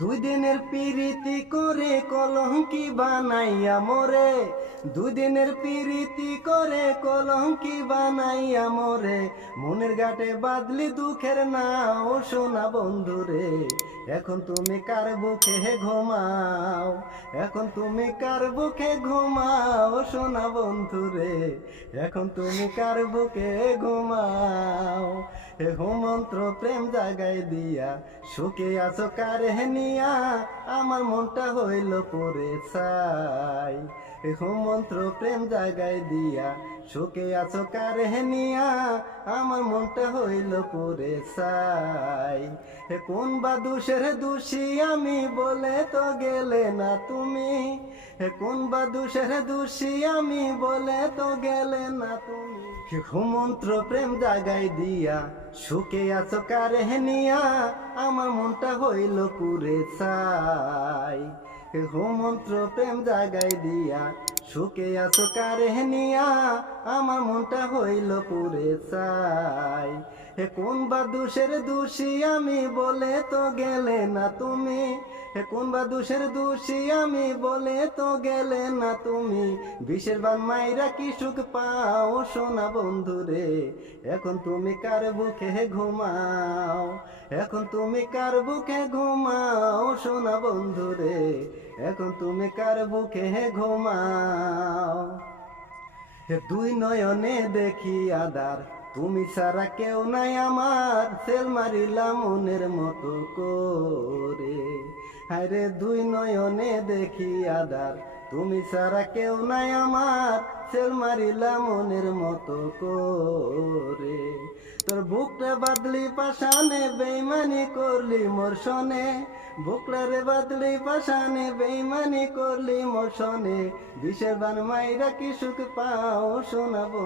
দুই দিনের পিরিতি করে কলঙ্কি বানাইয়া মোরে, দুই দিনের পিরিতি করে কলঙ্কি বানাইয়া মোরে, মনের ঘাটে বাদলি দুঃখের নাও সোনা বন্ধুরে। এখন তুমি কার বুকে ঘুমাও, এখন তুমি কার বুকে ঘুমাও সোনা বন্ধুরে, এখন তুমি কার বুকে ঘুমাও। হে মন্ত্র প্রেম জাগাই দিয়া সুখে আছো কারে নিয়া, আমার মনটা হইল পরে চাই। হে মন্ত্র প্রেম জাগাই দিয়া সুখে আছো কারে নিয়া, আমার মনটা হইল পরে চাই। হে কোন বা দোষের দোষী আমি বলে তো গেলে না তুমি, হে কোন বা দোষের দোষী আমি বলে তো গেলে না তুমি। মন্ত্র প্রেম জাগাই দিয়া সুখে আছো কারে নিয়া, আমার মনটা হইল পুরে চাই। মন্ত্র প্রেম জাগাই দিয়া সুখে আছো কারে নিয়া, আমার মনটা হইল পুরে চাই। হে কোন বা দোষের দোষী আমি বলে তো গেলে না তুমি, হে কোন বা দোষের দোষী আমি বলে তো গেলে না তুমি। বিষের বান মাইরা কি সুখ পাও সোনা বন্ধুরে, এখন তুমি কার বুকে ঘুমাও, এখন তুমি কার বুকে ঘুমাও সোনা বন্ধুরে, এখন তুমি কার বুকে ঘুমাও। দুই নয়নে দেখি আদার, তুমি ছাড়া কেউ নাই আমার, সেল মারিলাম মনের মতো করে। হায়রে দুই নয়নে দেখি আদার, তুমি ছাড়া কেউ নাই আমার, সেল মারিলাম মনের মতো করে। তোর বুকটা বাদলি পাশানে বেইমানি করলি মোর সনে, বুকটা রে বাদলি পাশানে বেইমানি করলি মোর সনে। বিষের বান মাইরা কি সুখ পাও শোনাবো।